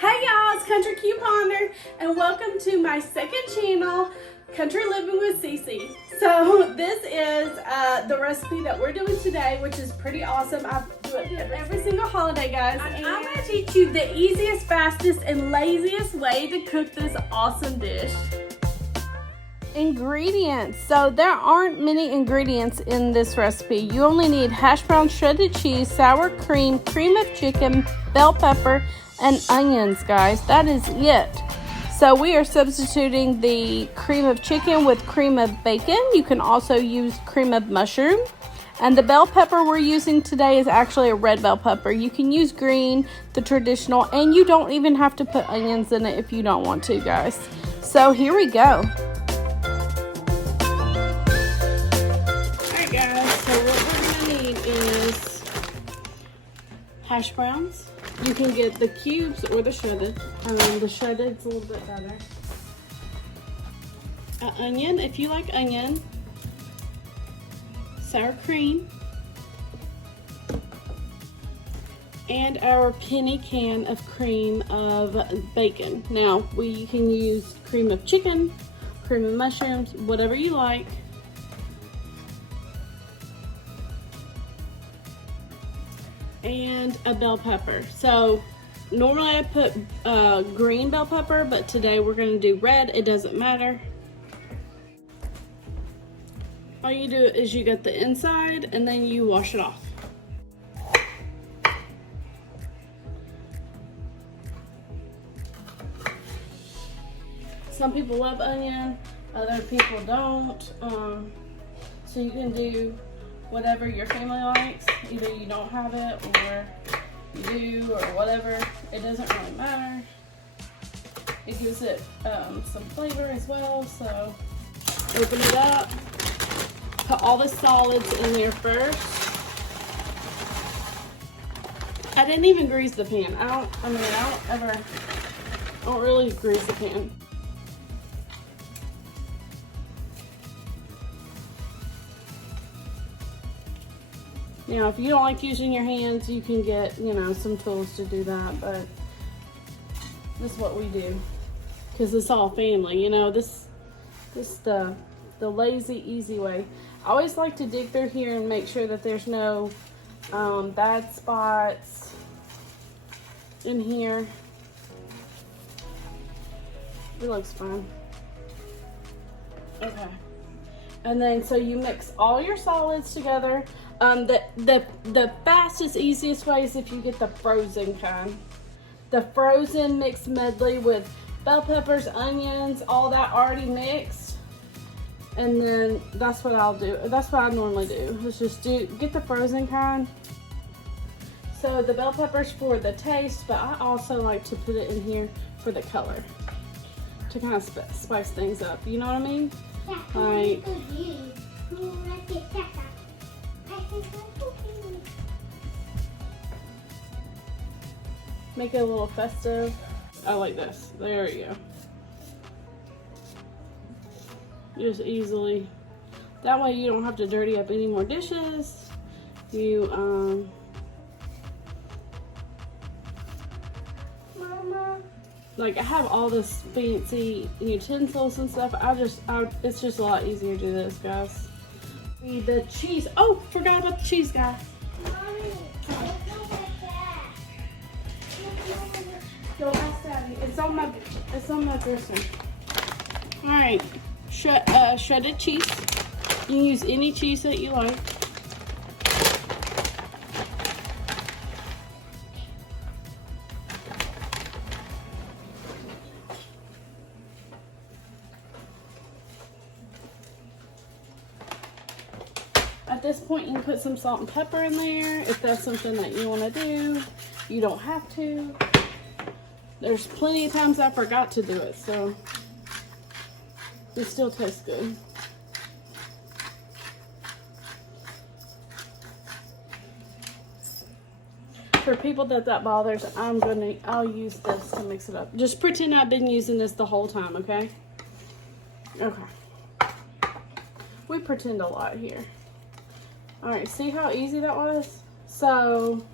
Hey y'all, it's Country Couponer and welcome to my second channel, Country Living with Cece. So this is the recipe that we're doing today, which is pretty awesome. I do it every single holiday, guys. And I'm going to teach you the easiest, fastest, and laziest way to cook this awesome dish. Ingredients. So there aren't many ingredients in this recipe. You only need hash brown, shredded cheese, sour cream, cream of chicken, bell pepper, and onions, guys. That is it. So we are substituting the cream of chicken with cream of bacon. You can also use cream of mushroom. And the bell pepper we're using today is actually a red bell pepper. You can use green, the traditional, and you don't even have to put onions in it if you don't want to, guys. So here we go. Alright guys, so what we're going to need is hash browns. You can get the cubes or the shredded. The shredded's a little bit better. An onion, if you like onion. Sour cream. And our penny can of cream of bacon. Now, you can use cream of chicken, cream of mushrooms, whatever you like. And a bell pepper. So normally I put green bell pepper, but today we're going to do red. It doesn't matter. All you do is you get the inside and then you wash it off. Some people love onion, other people don't. So you can do whatever your family likes. Either you don't have it or you do or whatever. It doesn't really matter. It gives it some flavor as well. So open it up. Put all the solids in there first. I didn't even grease the pan. I don't really grease the pan. Now, if you don't like using your hands, you can get, some tools to do that, but this is what we do, because it's all family, this the lazy, easy way. I always like to dig through here and make sure that there's no bad spots in here. It looks fine. Okay. And then, so you mix all your solids together. The fastest, easiest way is if you get the frozen kind. The frozen mixed medley with bell peppers, onions, all that already mixed. And then that's what I'll do. That's what I normally do. Is just get the frozen kind. So the bell peppers for the taste, but I also like to put it in here for the color. To kind of spice things up. You know what I mean? Like, make it a little festive. I like this. There you go. Just easily. That way you don't have to dirty up any more dishes. You like, I have all this fancy utensils and stuff. It's just a lot easier to do this, guys. The cheese. Oh, forgot about the cheese, guys. Mommy, Go ask Daddy. It's on my dresser. All right, shredded cheese. You can use any cheese that you like. At this point, you can put some salt and pepper in there if that's something that you want to do. You don't have to. There's plenty of times I forgot to do it, so it still tastes good. For people that bothers, I'll use this to mix it up. Just pretend I've been using this the whole time, okay? Okay. We pretend a lot here. All right, see how easy that was? So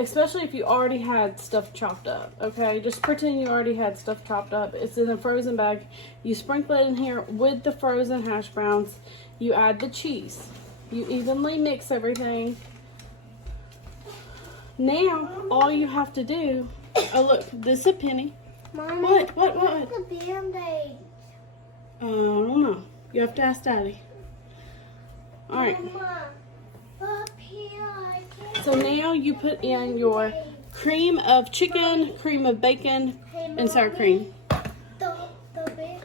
especially if you already had stuff chopped up, okay? Just pretend you already had stuff chopped up. It's in a frozen bag. You sprinkle it in here with the frozen hash browns. You add the cheese. You evenly mix everything. Now, all you have to do, oh look, this is a penny. Mommy, What? where's the Band-Aid? I don't know. You have to ask Daddy. All right. Mama, up here, I can't. So now you put in your cream of chicken, cream of bacon, and sour cream. The big.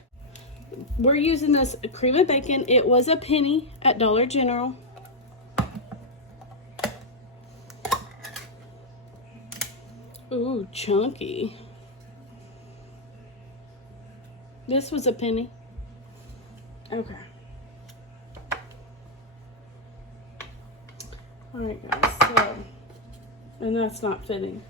We're using this cream of bacon. It was a penny at Dollar General. Ooh, chunky. This was a penny. Okay. Alright guys, so, and that's not fitting.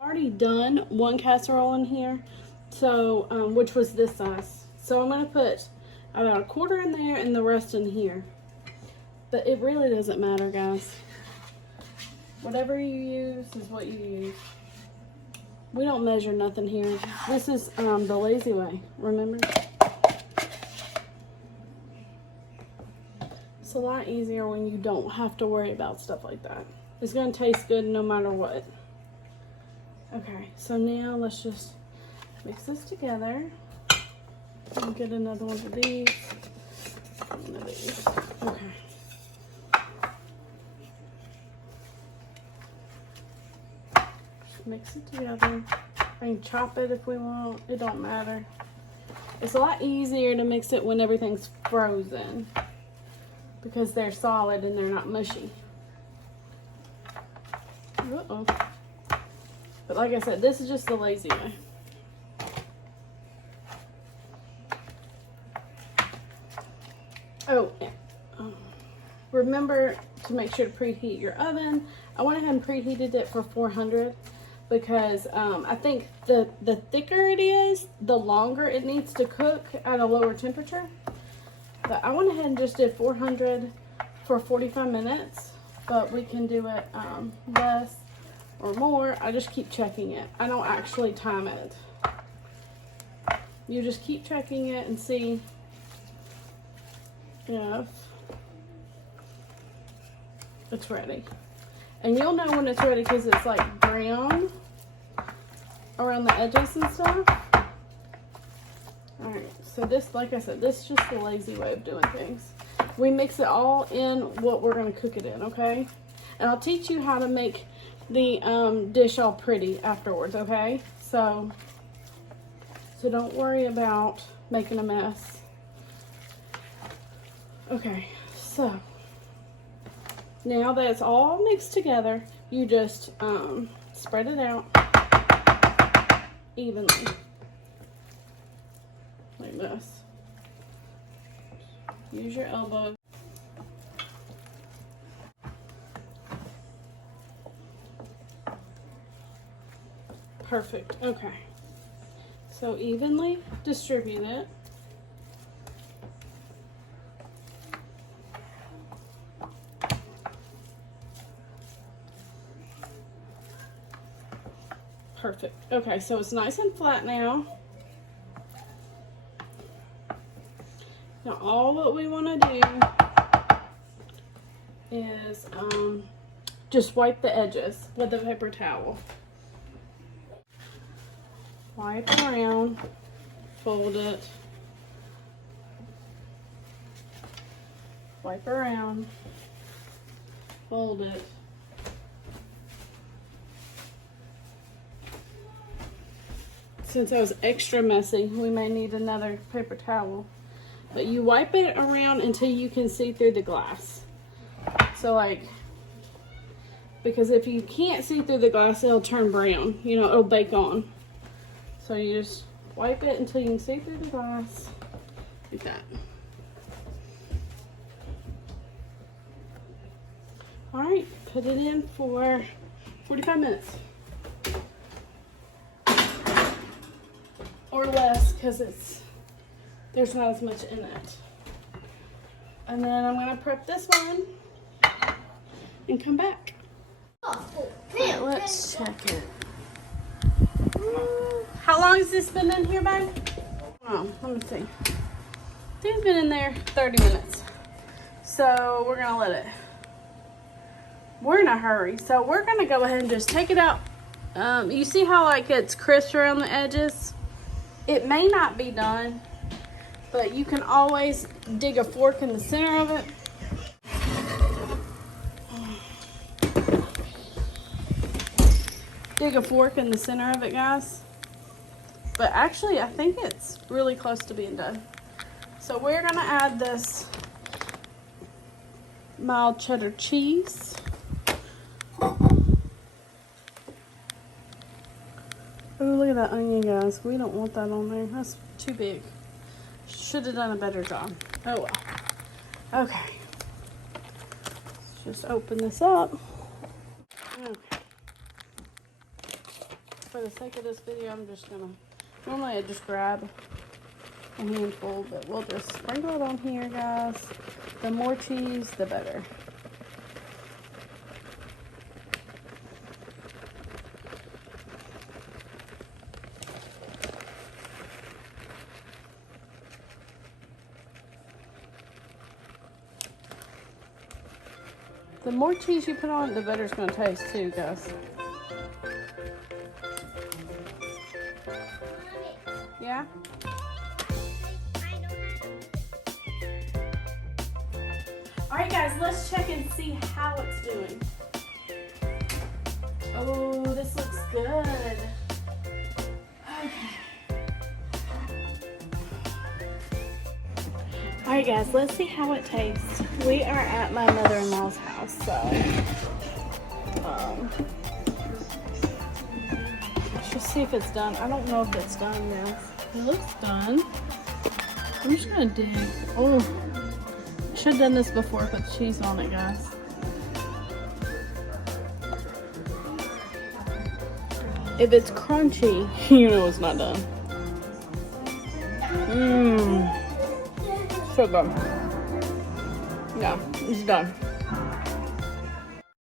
Already done one casserole in here, so which was this size. So I'm gonna put about a quarter in there and the rest in here. But it really doesn't matter, guys. Whatever you use is what you use. We don't measure nothing here. This is the lazy way, remember? It's a lot easier when you don't have to worry about stuff like that. It's gonna taste good no matter what. Okay, so now let's just mix this together. I'll get another one of these. One of these. Okay. Just mix it together. I can chop it if we want. It don't matter. It's a lot easier to mix it when everything's frozen because they're solid and they're not mushy. Uh-oh. But like I said, this is just the lazy way. Oh, yeah. Remember to make sure to preheat your oven. I went ahead and preheated it for 400 because I think the thicker it is, the longer it needs to cook at a lower temperature. But I went ahead and just did 400 for 45 minutes, but we can do it less or more. I just keep checking it. I don't actually time it. You just keep checking it and see if it's ready. And you'll know when it's ready because it's like brown around the edges and stuff. Alright, so this, like I said, this is just the lazy way of doing things. We mix it all in what we're going to cook it in, okay? And I'll teach you how to make the dish all pretty afterwards, okay? So don't worry about making a mess. Okay, so now that it's all mixed together, you just spread it out evenly like this. Use your elbow. Perfect. Okay, so evenly distribute it. Perfect. Okay, so it's nice and flat now. Now all what we want to do is just wipe the edges with a paper towel. Wipe around, fold it, wipe around, fold it. Since it was extra messy, we may need another paper towel. But you wipe it around until you can see through the glass. So like, because if you can't see through the glass, it'll turn brown. You know, it'll bake on. So you just wipe it until you can see through the glass. Like that. All right, put it in for 45 minutes. Or less, because there's not as much in it. And then I'm gonna prep this one and come back. Alright, let's check it. How long has this been in here, babe? Oh, let me see. It's been in there 30 minutes. So we're gonna let it. We're in a hurry, so we're gonna go ahead and just take it out. You see how like it's crisp around the edges? It may not be done, but you can always dig a fork in the center of it. Dig a fork in the center of it, guys. But actually, I think it's really close to being done. So we're gonna add this mild cheddar cheese. Oh, look at that onion, guys. We don't want that on there. That's too big. Should have done a better job. Oh well. Okay. Let's just open this up. Okay. For the sake of this video, I'm just gonna, normally I just grab a handful, but we'll just sprinkle it on here, guys. The more cheese, the better. The more cheese you put on it, the better it's going to taste too, guys. Yeah? Alright guys, let's check and see how it's doing. Oh, this looks good. Okay. Alright guys, let's see how it tastes. We are at my mother-in-law's house, so let's just see if it's done. I don't know if it's done yet. It looks done. I'm just gonna dig. Oh, I should have done this before I put the cheese on it, guys. If it's crunchy, you know it's not done. Mmm. So good. Yeah, it's done.